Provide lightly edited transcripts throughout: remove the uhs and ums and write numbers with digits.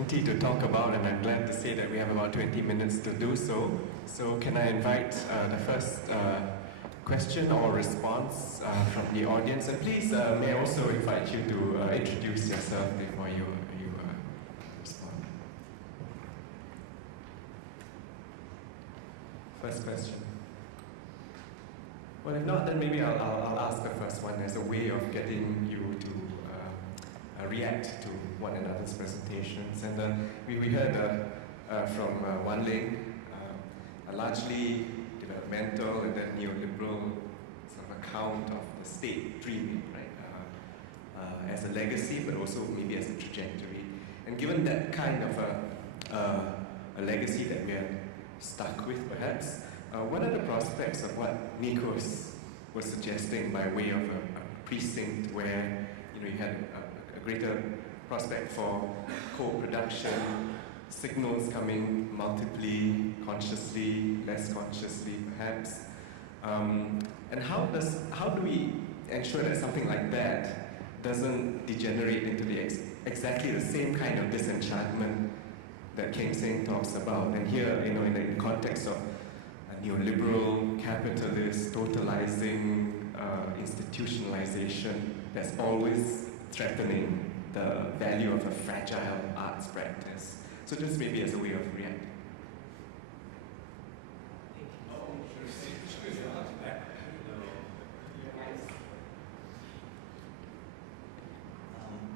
plenty to talk about, and I'm glad to say that we have about 20 minutes to do so. So can I invite the first question or response from the audience? And please, may I also invite you to introduce yourself before you respond. First question. Well, if not, then maybe I'll ask the first one as a way of getting you to react to one another's presentations. And we heard from Wan Ling, a largely developmental and then neoliberal sort of account of the state dreaming, right? As a legacy, but also maybe as a trajectory. And given that kind of a legacy that we are stuck with, perhaps, what are the prospects of what Nikos was suggesting by way of a precinct where you had a greater prospect for co-production, signals coming multiply, consciously, less consciously, perhaps. And how do we ensure that something like that doesn't degenerate into exactly the same kind of disenchantment that King Singh talks about? And here, in the context of a neoliberal, capitalist, totalizing institutionalization that's always threatening the value of a fragile arts practice. So just maybe as a way of reacting.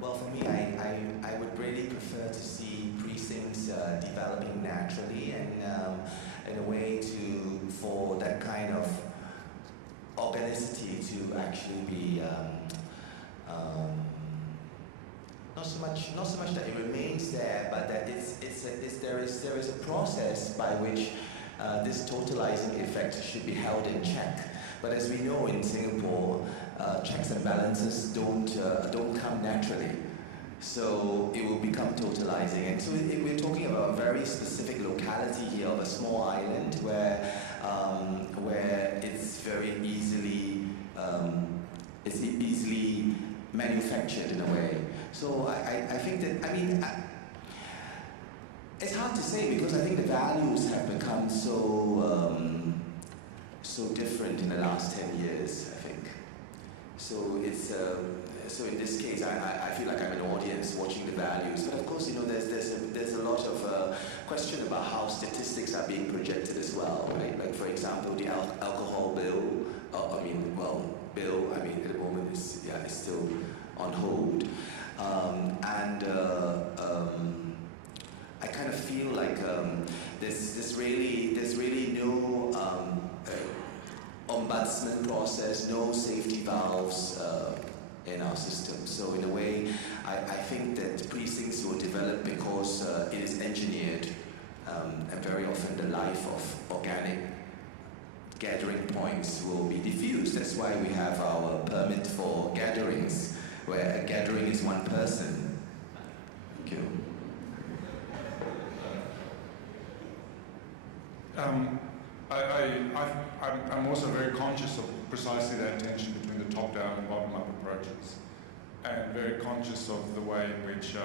Well, for me, I would really prefer to see precincts developing naturally and in a way for that kind of organicity to actually be not so much that it remains there, but that there is a process by which this totalizing effect should be held in check. But as we know in Singapore, checks and balances don't come naturally. So it will become totalizing. And so we're talking about a very specific locality here of a small island where it's very easily manufactured in a way. So I think that, it's hard to say because I think the values have become so different in the last 10 years, I think. So it's so in this case, I feel like I'm an audience watching the values. But of course, there's a lot of question about how statistics are being projected as well, right? Like for example, the alcohol bill. Bill. At the moment is still on hold, I kind of feel like there's really no ombudsman process, no safety valves in our system. So in a way, I think that precincts will develop because it is engineered, and very often the life of organic gathering points will be diffused. That's why we have our permit for gatherings, where a gathering is one person. Thank you. I'm also very conscious of precisely that tension between the top-down and bottom-up approaches, and very conscious of the way in which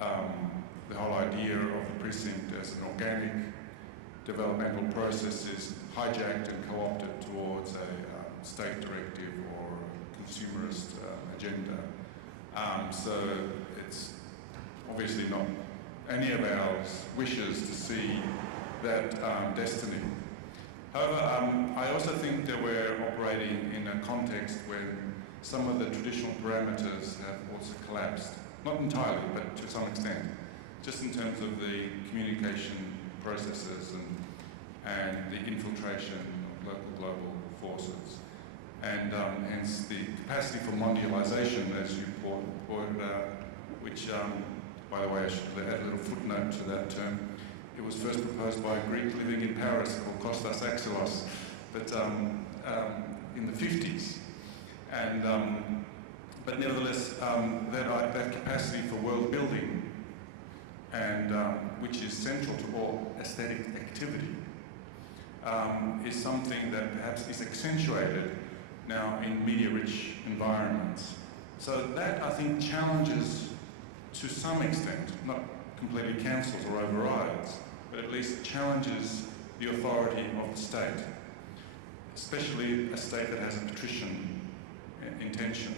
the whole idea of the precinct as an organic developmental process is hijacked and co-opted towards a state directive or consumerist agenda. So it's obviously not any of our wishes to see that destiny. However, I also think that we're operating in a context where some of the traditional parameters have also collapsed. Not entirely, but to some extent. Just in terms of the communication processes and the infiltration of local global forces. And hence the capacity for mondialization, as you pointed out, which, by the way, I should add a little footnote to that term. It was first proposed by a Greek living in Paris called Kostas Axilos, but in the 50s. And, but nevertheless, that capacity for world building, and which is central to all aesthetic activity, is something that perhaps is accentuated now in media-rich environments. So that, I think, challenges to some extent, not completely cancels or overrides, but at least challenges the authority of the state, especially a state that has a patrician intention.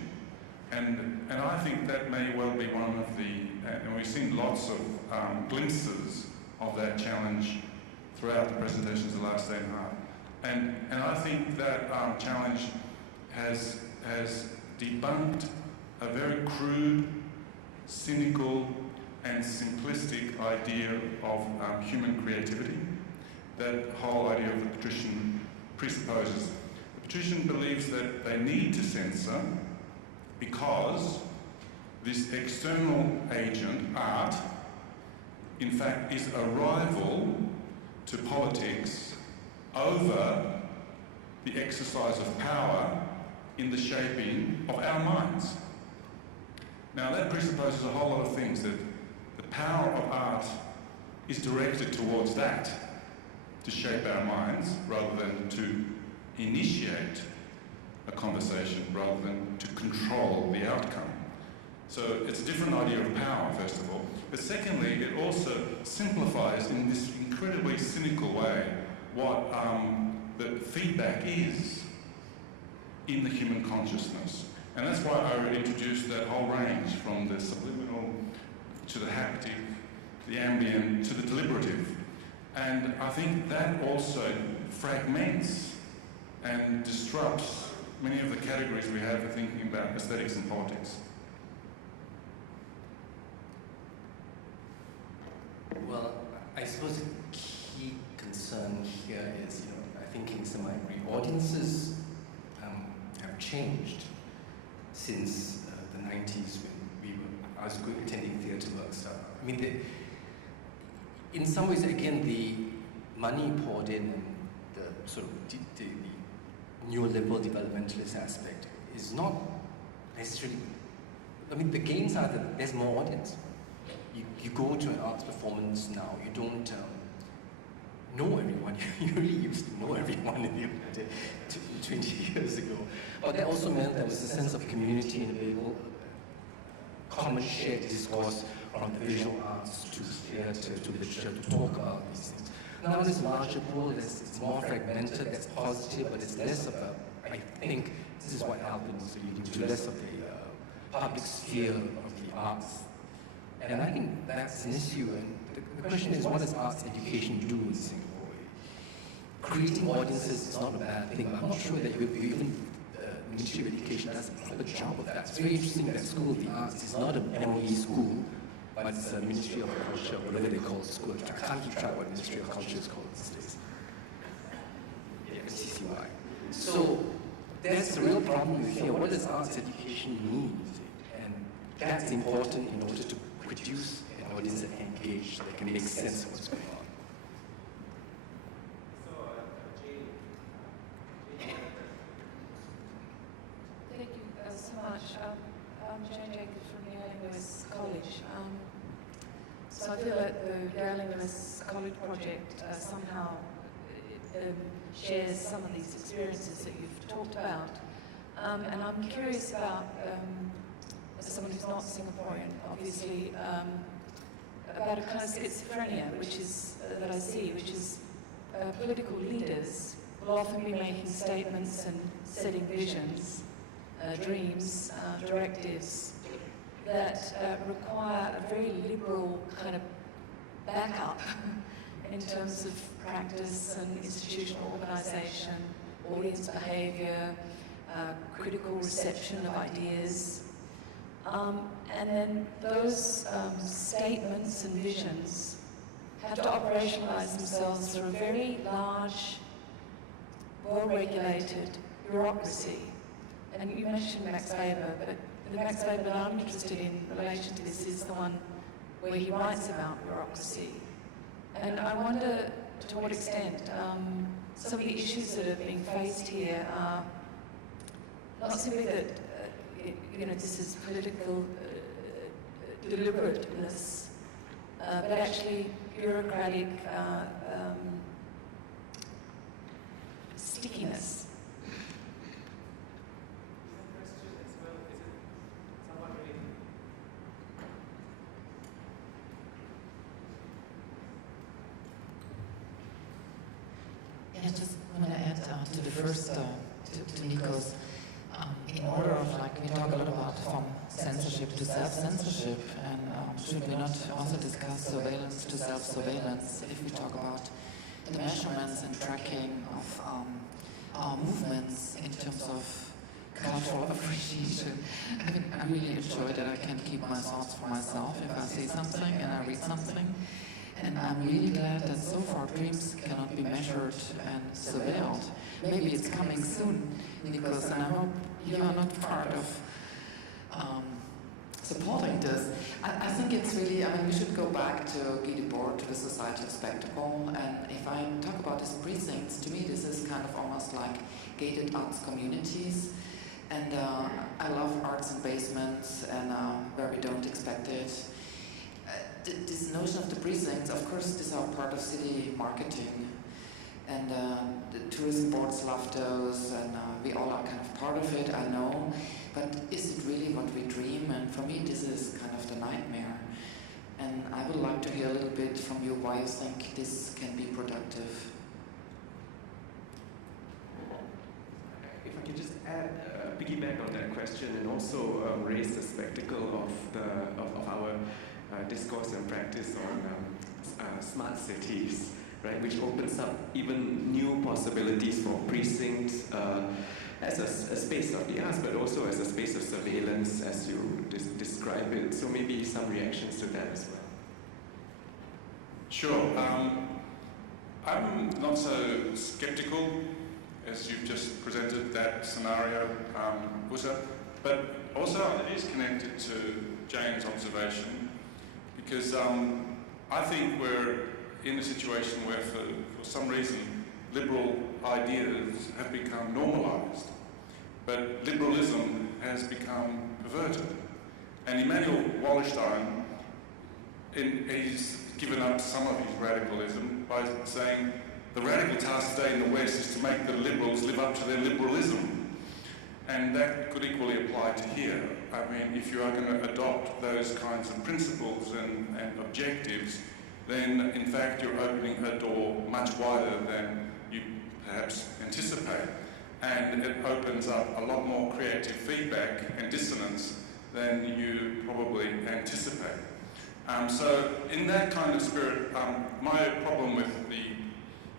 And I think that may well be one of the, and we've seen lots of glimpses of that challenge throughout the presentations the last day and a half. And I think that challenge has debunked a very crude, cynical and simplistic idea of human creativity. That whole idea of the patrician presupposes. The patrician believes that they need to censor because this external agent, art, in fact is a rival to politics over the exercise of power in the shaping of our minds. Now that presupposes a whole lot of things, that the power of art is directed towards that, to shape our minds rather than to initiate a conversation, rather than to control the outcome. So it's a different idea of power, first of all. But secondly, it also simplifies in this incredibly cynical way what the feedback is in the human consciousness. And that's why I introduced that whole range from the subliminal to the haptic, the ambient to the deliberative. And I think that also fragments and disrupts many of the categories we have for thinking about aesthetics and politics. Well, I suppose the key concern here is, I think Kingston might agree, audiences have changed since the 90s when I was attending theatre work stuff. I mean, in some ways, again, the money poured in and the sort of the neoliberal developmentalist aspect is not necessarily, I mean, the gains are that there's more audience. You go to an arts performance now, you don't know everyone. You really used to know everyone 20 years ago. But that also meant there was a sense of community and available common shared discourse from the visual arts to theatre to literature to talk about these things. Now there's a larger pool, it's more fragmented, that's positive, but it's less of a, I think this is what Alvin was leading to, less of the public sphere of the arts. And I think that's an issue, and the question is, what does arts education do in Singapore? Creating audiences is not a bad thing, but I'm not sure that even the Ministry of Education does a proper job of that. It's very interesting that School of the Arts is not an MOE school, but it's a Ministry of Culture, whatever they call the school. I can't keep track what Ministry of Culture is called these days. Yeah, CCY. So there's a real problem with here. What does arts education need? And that's important in order to produce an audience that engage, that can make sense of what's going on. Thank you so much. I'm Jane Jacobs from the Lewis College. So I feel that the Yale Lewis College project somehow shares some of these experiences that you've talked about. And I'm curious about, as someone who's not Singaporean, obviously, about a kind of schizophrenia, which is, that I see, which is political leaders will often be making statements and setting visions, dreams, directives that require a very liberal kind of backup in terms of practice and institutional organisation, audience behaviour, critical reception of ideas. And then those statements and visions have to operationalise themselves through a very large, well-regulated bureaucracy. And you mentioned Max Weber, but the Max Weber that I'm interested in relation to this is the one where he writes about bureaucracy. And I wonder to what extent some of the issues that are being faced here are not simply that this is political deliberateness, but actually bureaucratic stickiness. just want to add to the first, to Nico's, in order of, like, we talk a lot about from censorship to self-censorship, and should we not also discuss surveillance to self-surveillance if we talk about the measurements and tracking of our movements in terms of cultural appreciation? I mean, I really enjoy that I can keep my thoughts for myself if I see something and I read something. And I'm really glad that so far dreams cannot be measured and surveilled. Maybe it's coming soon, Nikos, and I hope you are not part of supporting this. I think it's really, I mean, we should go back to Guy Debord, to the Society of Spectacle, and if I talk about these precincts, to me this is kind of almost like gated arts communities, and I love arts in basements, and where we don't expect it. This notion of the precincts, of course, these are part of city marketing, and the tourism boards love those, and we all are kind of part of it, I know, but is it really what we dream? And for me, this is kind of the nightmare. And I would like to hear a little bit from you why you think this can be productive. If I could just add, piggyback on that question, and also raise the spectacle of our discourse and practice on smart cities, right, which opens up even new possibilities for precincts as a space of the arts, but also as a space of surveillance, as you describe it. So maybe some reactions to that as well. Sure. I'm not so skeptical as you've just presented that scenario, Usa, but also it is connected to Jane's observation, because I think we're in a situation where for some reason liberal ideas have become normalized, but liberalism has become perverted. And Immanuel Wallerstein, he's given up some of his radicalism by saying the radical task today in the West is to make the liberals live up to their liberalism. And that could equally apply to here. I mean, if you are going to adopt those kinds of principles and objectives, then in fact you're opening a door much wider than you perhaps anticipate. And it opens up a lot more creative feedback and dissonance than you probably anticipate. So in that kind of spirit, my problem with the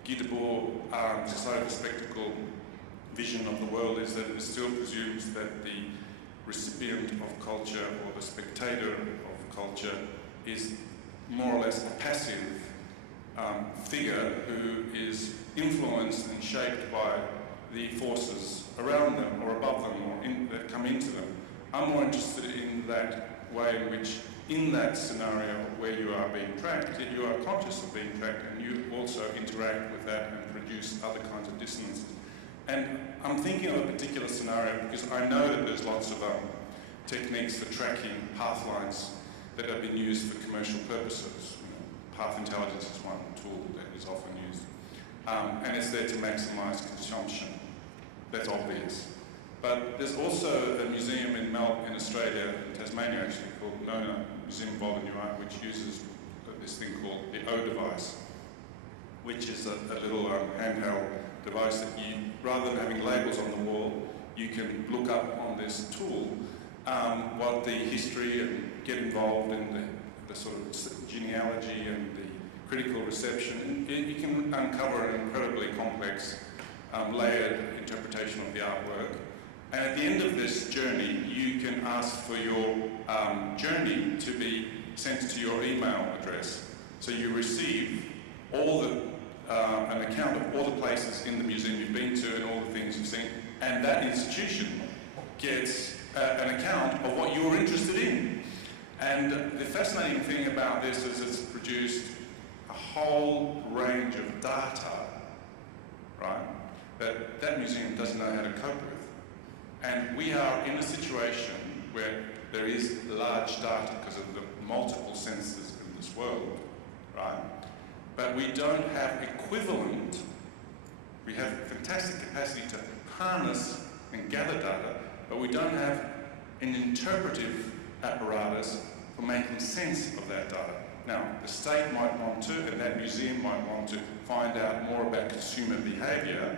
Guy Debord Society of Spectacle vision of the world is that it still presumes that the recipient of culture or the spectator of culture is more or less a passive figure who is influenced and shaped by the forces around them or above them or that come into them. I'm more interested in that way in which, in that scenario where you are being tracked, that you are conscious of being tracked and you also interact with that and produce other kinds of dissonances. And I'm thinking of a particular scenario because I know that there's lots of techniques for tracking path lines that have been used for commercial purposes. Path intelligence is one tool that is often used. And it's there to maximize consumption. That's obvious. But there's also a museum in Australia, in Tasmania actually, called Nona Museum of Modern New Art, which uses this thing called the O device, which is a little handheld device that you, rather than having labels on the wall, you can look up on this tool what the history and get involved in the sort of genealogy and the critical reception. You can uncover an incredibly complex, layered interpretation of the artwork. And at the end of this journey, you can ask for your journey to be sent to your email address. So you receive all the an account of all the places in the museum you've been to and all the things you've seen, and that institution gets an account of what you're interested in. And the fascinating thing about this is it's produced a whole range of data, right, that museum doesn't know how to cope with. And we are in a situation where there is large data because of the multiple senses in this world, right? But we don't have equivalent. We have fantastic capacity to harness and gather data, but we don't have an interpretive apparatus for making sense of that data. Now, the state might want to, and that museum might want to find out more about consumer behaviour,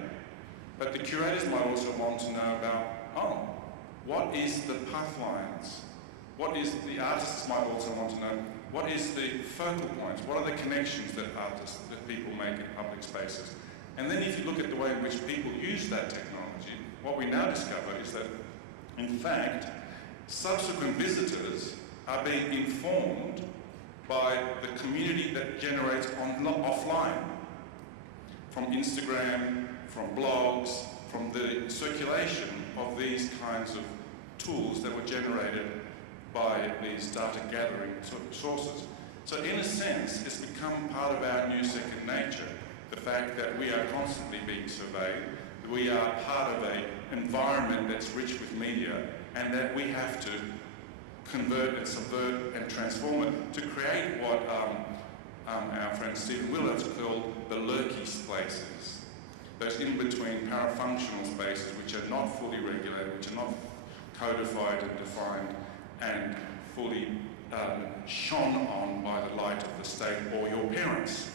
but the curators might also want to know about, oh, what is the pathline? What is, the artists might also want to know, what is the focal points? What are the connections that people make in public spaces? And then if you look at the way in which people use that technology, what we now discover is that, in fact, subsequent visitors are being informed by the community that generates offline, from Instagram, from blogs, from the circulation of these kinds of tools that were generated by these data gathering sources. So in a sense, it's become part of our new second nature, the fact that we are constantly being surveyed, we are part of an environment that's rich with media, and that we have to convert and subvert and transform it to create what our friend Stephen Willard's called the lurky spaces, those in-between parafunctional spaces which are not fully regulated, which are not codified and defined and fully shone on by the light of the state or your parents.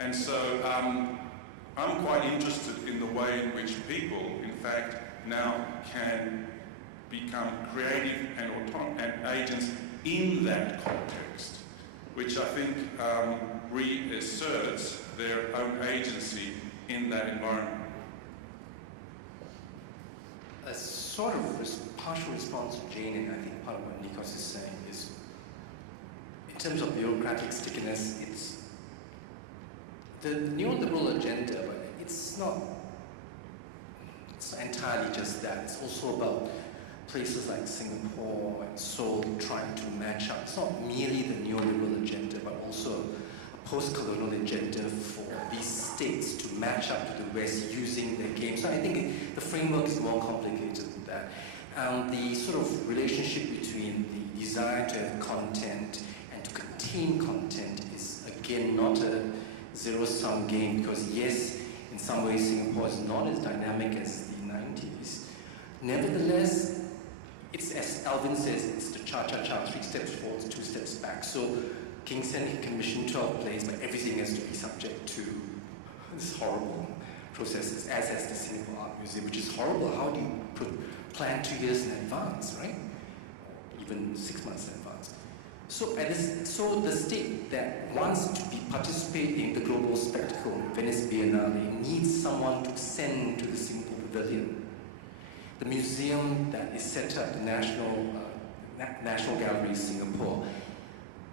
And so I'm quite interested in the way in which people, in fact, now can become creative and agents in that context, which I think reasserts their own agency in that environment. A sort of partial response to Jane, and I think part of what Nikos is saying is, in terms of bureaucratic stickiness, it's the neoliberal agenda, but it's not entirely just that. It's also about places like Singapore and Seoul trying to match up. It's not merely the neoliberal agenda, but also a post-colonial agenda for these states to match up to the West using their game. So I think the framework is more complicated than that. The sort of relationship between the desire to have content and to contain content is, again, not a zero-sum game, because yes, in some ways Singapore is not as dynamic as the 90s. Nevertheless, it's, as Alvin says, it's the cha-cha-cha, 3 steps forward, 2 steps back. So Kingston can commission 12 plays, but everything has to be subject to these horrible processes, as has the Singapore Art Museum, which is horrible. How do you plan 2 years in advance, right? Even 6 months in advance. So the state that wants to participate in the global spectacle, Venice Biennale, needs someone to send to the Singapore Pavilion. The museum that is set up, the National Gallery Singapore,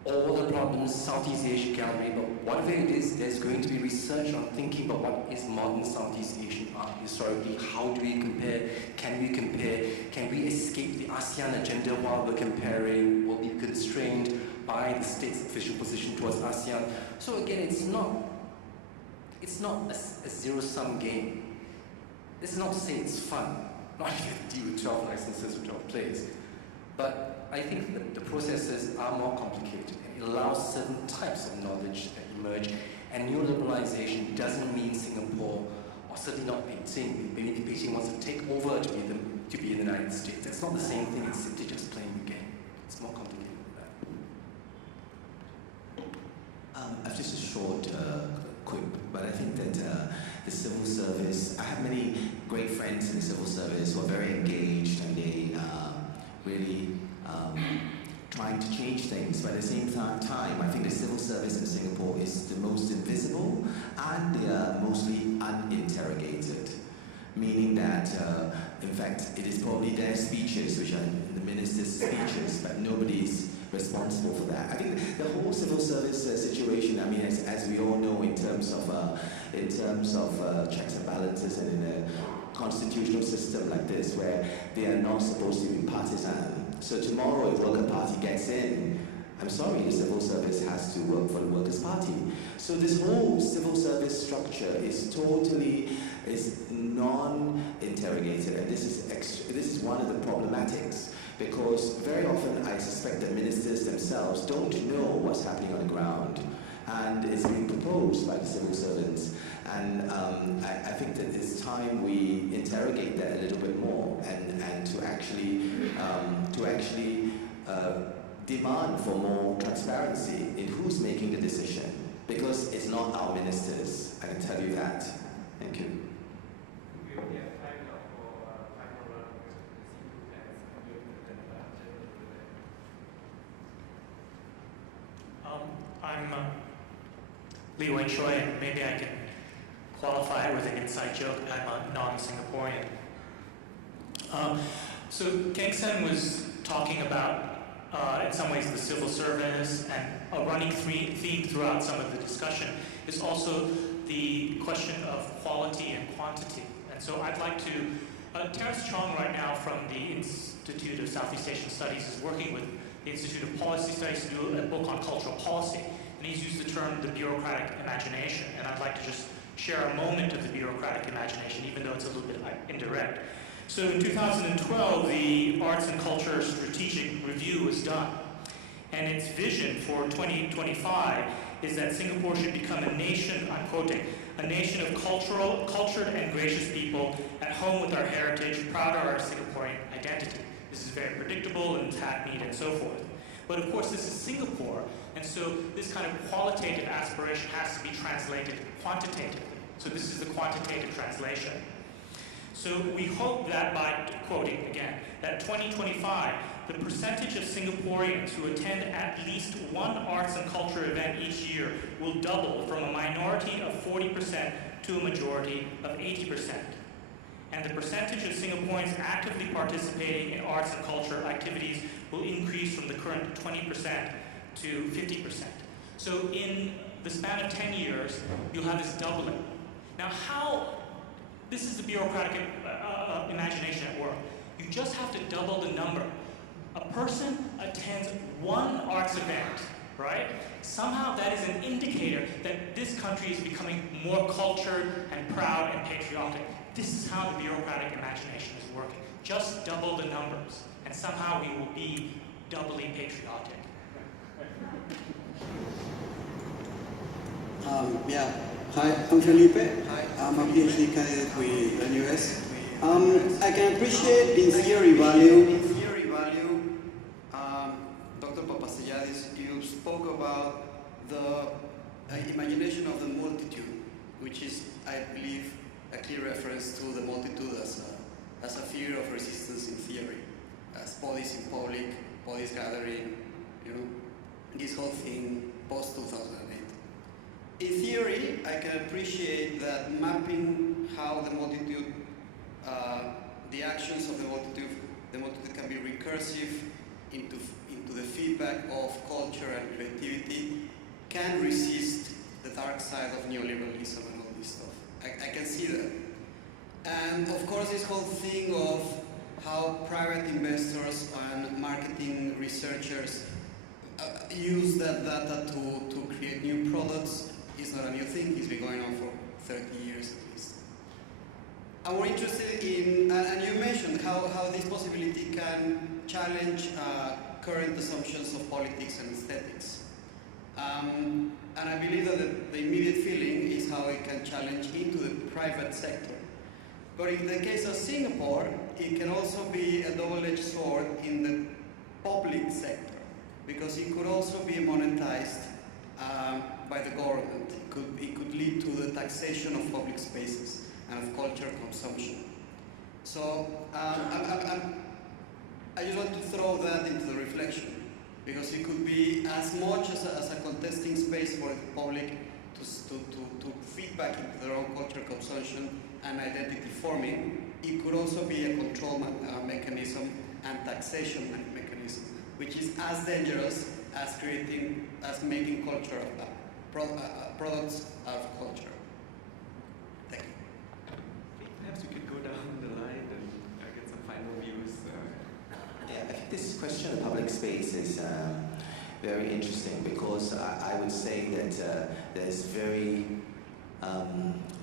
all the problems, Southeast Asia Gallery, but whatever it is, there's going to be research on thinking about what is modern Southeast Asian art historically. How do we compare? Can we compare? Can we escape the ASEAN agenda while we're comparing? Will be constrained by the state's official position towards ASEAN. So again, it's not a zero-sum game. This is not to say it's fun. Not if you deal with 12 licenses or 12 plays. But I think that the processes are more complicated, and it allows certain types of knowledge that emerge. And neoliberalization doesn't mean Singapore, or certainly not Beijing. Maybe Beijing wants to take over to be in the United States. That's not the same thing as simply just playing the game. It's more complicated than that. I've just a short quip, but I think that the civil service, I have many great friends in the civil service who are very engaged, and they really trying to change things, but at the same time, I think the civil service in Singapore is the most invisible, and they are mostly uninterrogated, meaning that, in fact, it is probably their speeches, which are the minister's speeches, but nobody's responsible for that. I think the whole civil service situation, I mean, as we all know, in terms of checks and balances, and in a constitutional system like this, where they are not supposed to be partisan. So tomorrow, if Worker Party gets in, I'm sorry, the civil service has to work for the Workers' Party. So this whole civil service structure is non-interrogated, and this is one of the problematics, because very often I suspect that ministers themselves don't know what's happening on the ground, and it's being proposed by the civil servants. And I think that it's time we interrogate that a little bit more, and to actually demand for more transparency in who's making the decision, because it's not our ministers, I can tell you that. Thank you. I'm Lee Wen Choi, and maybe I can qualify it with an inside joke. I'm a non-Singaporean. So Keng Sen was talking about, in some ways, the civil service, and a running theme throughout some of the discussion is also the question of quality and quantity. And so I'd like to, Terence Chong right now from the Institute of Southeast Asian Studies is working with the Institute of Policy Studies to do a book on cultural policy. And he's used the term the bureaucratic imagination. And I'd like to just share a moment of the bureaucratic imagination, even though it's a little bit indirect. So in 2012, the Arts and Culture Strategic Review was done. And its vision for 2025 is that Singapore should become a nation, I'm quoting, a nation of cultured and gracious people at home with our heritage, proud of our Singaporean identity. This is very predictable and hackneyed and so forth. But of course, this is Singapore, and so this kind of qualitative aspiration has to be translated quantitatively. So this is the quantitative translation. So we hope that by, quoting again, that 2025, the percentage of Singaporeans who attend at least one arts and culture event each year will double from a minority of 40% to a majority of 80%. And the percentage of Singaporeans actively participating in arts and culture activities will increase from the current 20% to 50%. So in the span of 10 years, you'll have this doubling. Now how, this is the bureaucratic imagination at work. You just have to double the number. A person attends one arts event, right? Somehow that is an indicator that this country is becoming more cultured and proud and patriotic. This is how the bureaucratic imagination is working. Just double the numbers, and somehow we will be doubly patriotic. Hi, I'm Felipe. I'm a PhD candidate with the US. I can appreciate the theory value. Dr. Papasayadis, you spoke about the imagination of the multitude, which is, I believe, a clear reference to the multitude as a figure of resistance in theory, as bodies in public, bodies gathering, this whole thing post-2008. In theory, I can appreciate that mapping how the multitude, the actions of the multitude can be recursive into the feedback of culture and creativity, can resist the dark side of neoliberalism and all this stuff. I can see that. And of course, this whole thing of how private investors and marketing researchers use that data to create new products is not a new thing. It's been going on for 30 years at least. I'm more interested in, and you mentioned how this possibility can challenge current assumptions of politics and aesthetics. And I believe that the immediate feeling is how it can challenge into the private sector. But in the case of Singapore, it can also be a double-edged sword in the public sector, because it could also be monetized by the government. It could lead to the taxation of public spaces and of culture consumption. So I just want to throw that into the reflection, because it could be as much as a contesting space for the public to feedback into their own culture consumption and identity forming. It could also be a control mechanism and taxation mechanism, which is as dangerous as making culture products out of culture. Thank you. Perhaps we could go down the line and get some final views. Yeah, I think this question of public space is very interesting, because I would say that there's very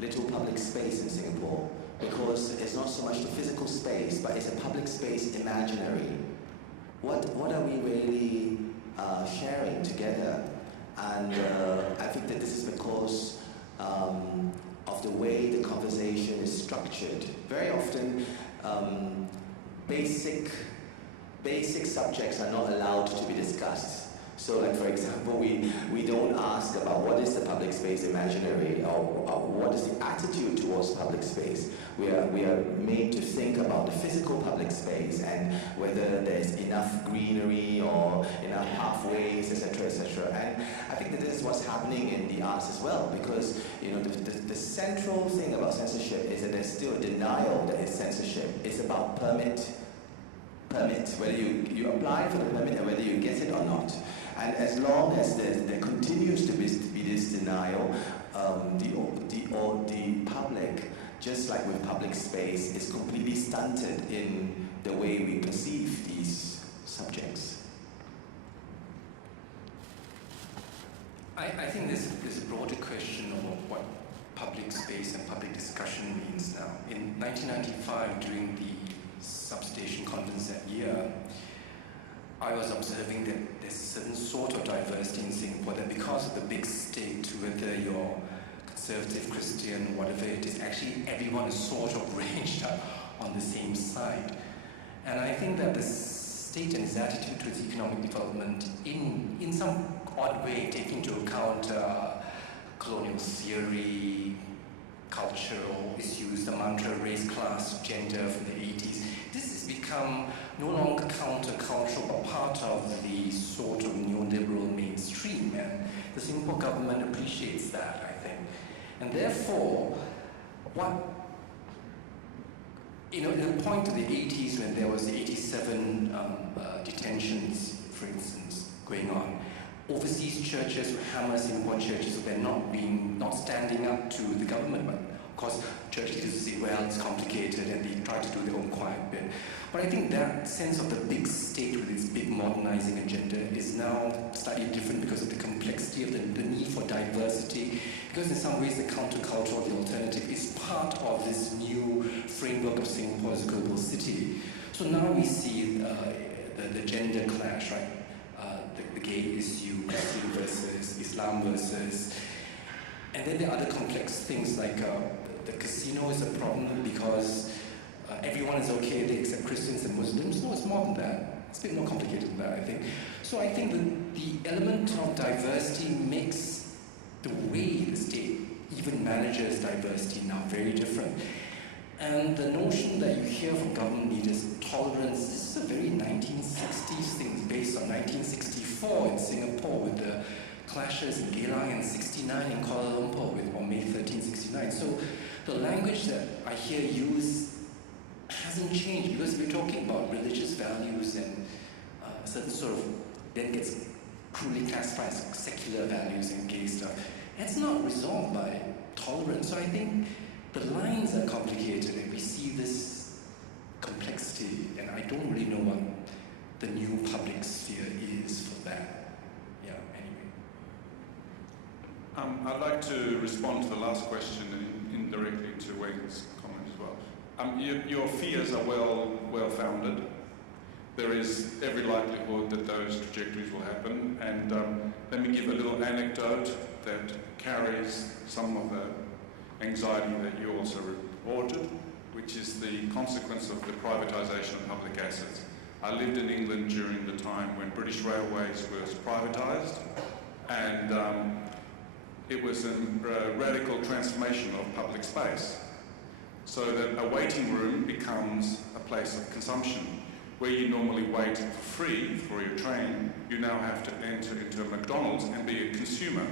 little public space in Singapore, because it's not so much the physical space, but it's a public space imaginary. What are we really sharing together? And I think that this is because of the way the conversation is structured. Very often, basic basic subjects are not allowed to be discussed. So, like for example, we don't ask about what is the public space imaginary, or what is the attitude towards public space. We are made to think about the physical public space and whether there's enough greenery or enough pathways, etc., etc. And I think that this is what's happening in the arts as well, because the central thing about censorship is that there's still a denial that it's censorship. It's about permit, whether you apply for the permit and whether you get it or not. And as long as there continues to be this denial, the public, just like with public space, is completely stunted in the way we perceive these subjects. I think there's a broader question of what public space and public discussion means now. In 1995, during the substation conference that year, I was observing that there's a certain sort of diversity in Singapore, that because of the big state, whether you're conservative, Christian, whatever it is, actually everyone is sort of ranged up on the same side. And I think that the state and its attitude towards economic development, in some odd way, taking into account colonial theory, cultural issues, the mantra race, class, gender from the 80s, this has become no longer countercultural, but part of the sort of neoliberal mainstream. And the Singapore government appreciates that, I think. And therefore, the point of the 80s, when there was the 87 detentions, for instance, going on, overseas churches would hammer Singapore churches, so they're not standing up to the government. But of course, church leaders say, well, it's complicated, and they try to do their own quiet bit. But I think that sense of the big state with its big modernizing agenda is now slightly different because of the complexity of the need for diversity, because in some ways the counterculture, the alternative, is part of this new framework of Singapore as a global city. So now we see the gender clash, right? The gay issue, Christian versus Islam versus, and then there are other complex things like the casino is a problem because everyone is okay, they accept Christians and Muslims. No, it's more than that. It's a bit more complicated than that, I think. So I think that the element of diversity makes the way the state even manages diversity now very different. And the notion that you hear from government leaders, tolerance, this is a very 1960s thing based on 1964 in Singapore with the clashes in Geylang and 69 in Kuala Lumpur on May 13, 69. So the language that I hear used hasn't changed because we're talking about religious values and a certain sort of, then gets cruelly classified as secular values and gay stuff. And it's not resolved by tolerance. So I think the lines are complicated and we see this complexity, and I don't really know what the new public sphere is for that. Yeah, anyway. I'd like to respond to the last question indirectly to Wayne's comment as well. Your fears are well-founded. There is every likelihood that those trajectories will happen, and let me give a little anecdote that carries some of the anxiety that you also reported, which is the consequence of the privatisation of public assets. I lived in England during the time when British Railways was privatised, and it was a radical transformation of public space, so that a waiting room becomes a place of consumption. Where you normally wait for free for your train, you now have to enter into a McDonald's and be a consumer.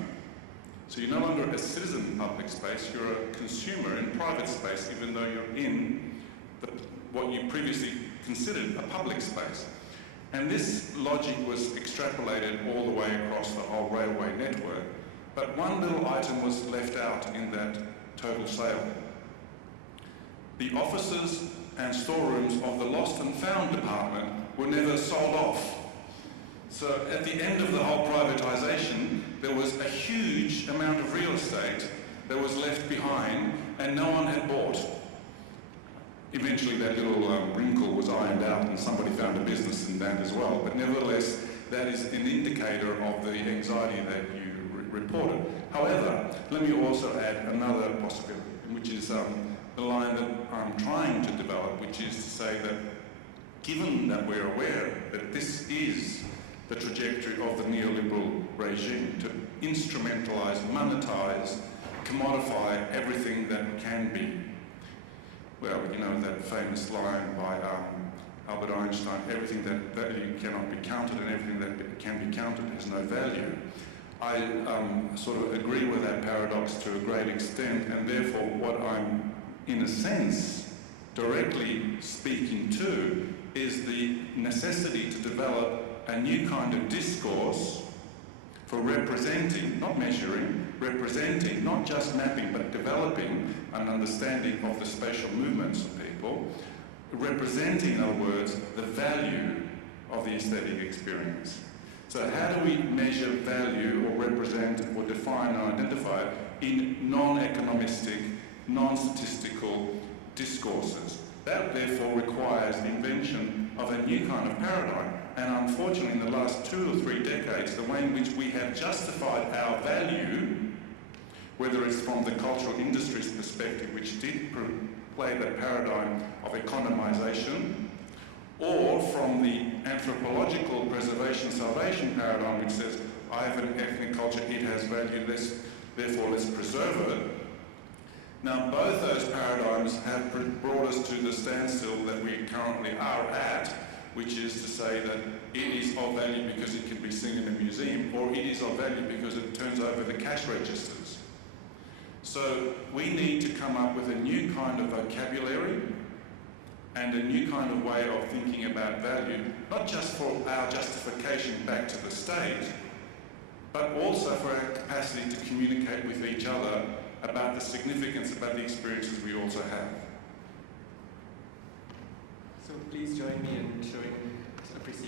So you're no longer a citizen in public space, you're a consumer in private space, even though you're in what you previously considered a public space. And this logic was extrapolated all the way across the whole railway network, but one little item was left out in that total sale. The offices and storerooms of the lost and found department were never sold off. So at the end of the whole privatisation, there was a huge amount of real estate that was left behind and no one had bought. Eventually that little wrinkle was ironed out and somebody found a business in that as well. But nevertheless, that is an indicator of the anxiety that you reported. However, let me also add another possibility, which is the line that I'm trying to develop, which is to say that given that we're aware that this is the trajectory of the neoliberal regime to instrumentalize, monetize, commodify everything that can be. Well, you know that famous line by Albert Einstein, everything that value cannot be counted and everything that can be counted has no value. I sort of agree with that paradox to a great extent, and therefore what I'm, in a sense, directly speaking to is the necessity to develop a new kind of discourse for representing, not measuring, representing, not just mapping, but developing an understanding of the spatial movements of people, representing, in other words, the value of the aesthetic experience. So how do we measure value or represent or define or identify it in non-economistic, non-statistical discourses? That therefore requires the invention of a new kind of paradigm. And unfortunately, in the last 2 or 3 decades, the way in which we have justified our value, whether it's from the cultural industry's perspective, which did play the paradigm of economization, or from the anthropological preservation salvation paradigm, which says, I have an ethnic culture, it has value, therefore let's preserve it. Now, both those paradigms have brought us to the standstill that we currently are at, which is to say that it is of value because it can be seen in a museum, or it is of value because it turns over the cash registers. So we need to come up with a new kind of vocabulary and a new kind of way of thinking about value, not just for our justification back to the state, but also for our capacity to communicate with each other about the significance, about the experiences we also have. So please join me in showing appreciation